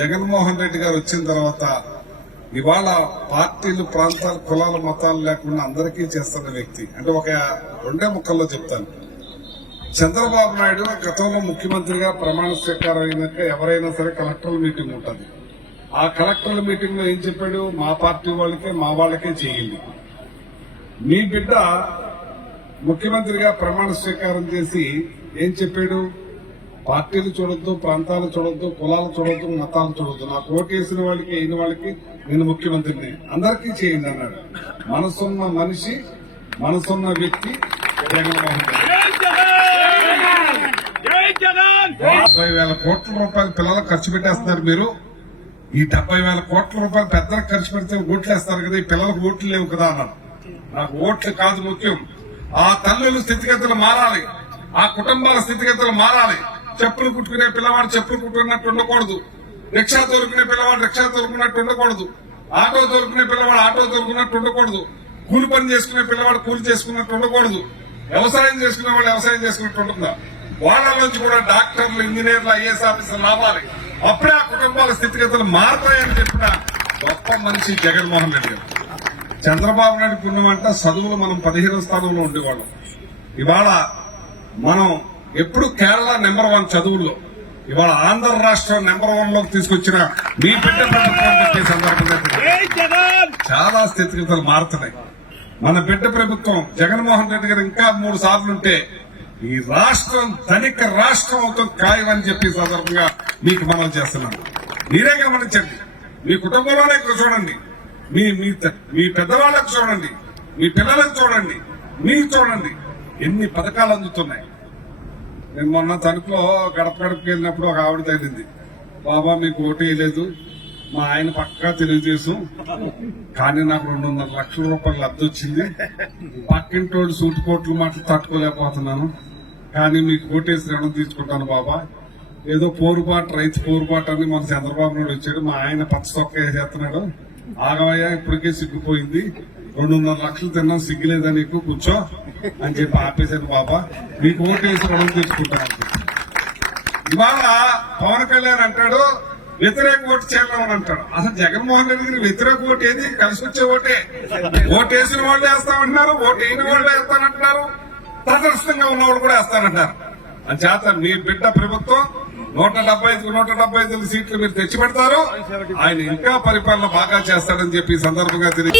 జగన్మోహన్ రెడ్డి గారు వచ్చిన తర్వాత ఇవాళ పార్టీలు, ప్రాంతాలు, కులాలు, మతాలు లేకుండా అందరికీ చేస్తున్న వ్యక్తి. అంటే ఒక రెండే ముక్కల్లో చెప్తాను. చంద్రబాబు నాయుడు గతంలో ముఖ్యమంత్రిగా ప్రమాణ స్వీకారం అయినాక ఎవరైనా సరే కలెక్టర్ల మీటింగ్ ఉంటుంది. ఆ కలెక్టర్ల మీటింగ్ లో ఏం చెప్పాడు? మా పార్టీ వాళ్ళకే, మా వాళ్ళకే చేయండి. మీ బిడ్డ ముఖ్యమంత్రిగా ప్రమాణ స్వీకారం చేసి ఏం చెప్పాడు? పార్టీలు చూడొద్దు, ప్రాంతాలు చూడొద్దు, కులాలు చూడొద్దు, మతాలు చూడొద్దు, నాకు ఓటేసిన వాళ్ళకి, అయిన వాళ్ళకి నేను ముఖ్యమంత్రిని, అందరికీ చేయండి అన్నాడు. మనసున్న మనిషి, మనసున్న వ్యక్తి జగన్మోహన్ రెడ్డి. 70,000 కోట్ల రూపాయలు పిల్లలకు ఖర్చు పెట్టేస్తున్నారు మీరు. ఈ 70,000 కోట్ల రూపాయలు పెద్దలకు ఖర్చు పెడితే ఓట్లు వేస్తారు కదా, ఈ పిల్లలకు ఓట్లు లేవు కదా అన్నారు. నాకు ఓట్లు కాదు ముఖ్యం, ఆ తల్లుల స్థితిగతులు మారాలి, ఆ కుటుంబాల స్థితిగతులు మారాలి. చెప్పులు కుట్టుకునే పిల్లవాడు చెప్పులు కుట్టుకున్నట్టు ఉండకూడదు, రిక్షా తోలుకునే పిల్లవాడు రిక్షా తోలుకున్నట్టు ఉండకూడదు, ఆటో తోలుకునే పిల్లవాడు ఆటో తోలుకున్నట్టు ఉండకూడదు, కూలి పని చేసుకునే పిల్లవాడు కూలి చేసుకున్నట్టు ఉండకూడదు, వ్యవసాయం చేసుకునే వాళ్ళు వ్యవసాయం చేసుకున్నట్టు ఉంటుందా? వాళ్ళ నుంచి కూడా డాక్టర్లు, ఇంజనీర్లు, ఐఏఎస్ ఆఫీసర్లు రావాలి. అప్పుడే ఆ కుటుంబాల స్థితిగతులు మారతాయని చెప్పిన గొప్ప మనిషి జగన్మోహన్ రెడ్డి గారు. చంద్రబాబు నాయుడు పుణ్యమంట చదువులు మనం 15వ స్థానంలో ఉండేవాళ్ళం. ఇవాళ మనం ఎప్పుడు కేరళ నెంబర్ 1 చదువుల్లో, ఇవాళ ఆంధ్ర రాష్ట్రం నెంబర్ 1 లోకి తీసుకొచ్చిన మీ బిడ్డ ప్రభుత్వం పెట్టే సందర్భంగా చాలా స్థితిగతులు మారుతున్నాయి. మన బిడ్డ ప్రభుత్వం జగన్మోహన్ రెడ్డి గారు ఇంకా 3 సార్లు ఉంటే ఈ రాష్ట్రం ధనిక రాష్ట్రం అవుతుంది ఖాయమని చెప్పి సందర్భంగా మీకు మనం చేస్తున్నాం. మీరే గమనించండి, మీ కుటుంబంలోనే చూడండి, మీ పెద్దవాళ్ళకు చూడండి, మీ పిల్లలకు చూడండి, మీకు చూడండి, ఎన్ని పథకాలు అందుతున్నాయి. నేను మొన్న తణుకులో గడప గడపకి వెళ్ళినప్పుడు ఒక ఆవిడ తగిలింది, బాబా మీకు ఓటు వేయలేదు, మా ఆయన పక్కా తెలుగుదేశం, కానీ నాకు 200 లక్షల రూపాయలు లబ్ధి వచ్చింది, పక్కింటోళ్ళు సూటుకోట్లు మాటలు తట్టుకోలేకపోతున్నాను, కానీ మీకు ఓటేసి రుణం తీసుకుంటాను బాబా. ఏదో పోరుబాటు, రైతు పోరుబాటు అని మన చంద్రబాబు నాయుడు వచ్చాడు, మా ఆయన పచ్చ చొక్క వేసేస్తున్నాడు, ఆగవయ్యా ఇప్పటికే సిగ్గిపోయింది, 200 లక్షలు తిన్నాం, సిగ్గులేదా నీకు, కూర్చో అని చెప్పి ఆపేశాను బాబా, మీకు ఓటేసి రుణం తీసుకుంటాను. ఇవాళ పవన్ కళ్యాణ్ అంటాడు వ్యతిరేక ఓటు చేయాలని అంటాడు. అసలు జగన్మోహన్ రెడ్డి గారి వ్యతిరేక ఓటు ఏది? కలిసి వచ్చే ఓటే. ఓటేసిన వాళ్ళు వేస్తామంటున్నారు, ఓటు వేయని వాళ్ళు వేస్తానంటున్నారు, తటస్థంగా ఉన్నవాళ్ళు కూడా వేస్తానంటారు. అంచేత మీ బిడ్డ ప్రభుత్వం 175 సీట్లు మీరు తెచ్చి పెడతారు, ఆయన ఇంకా పరిపాలన బాగా చేస్తాడని చెప్పి సందర్భంగా తెలియదు.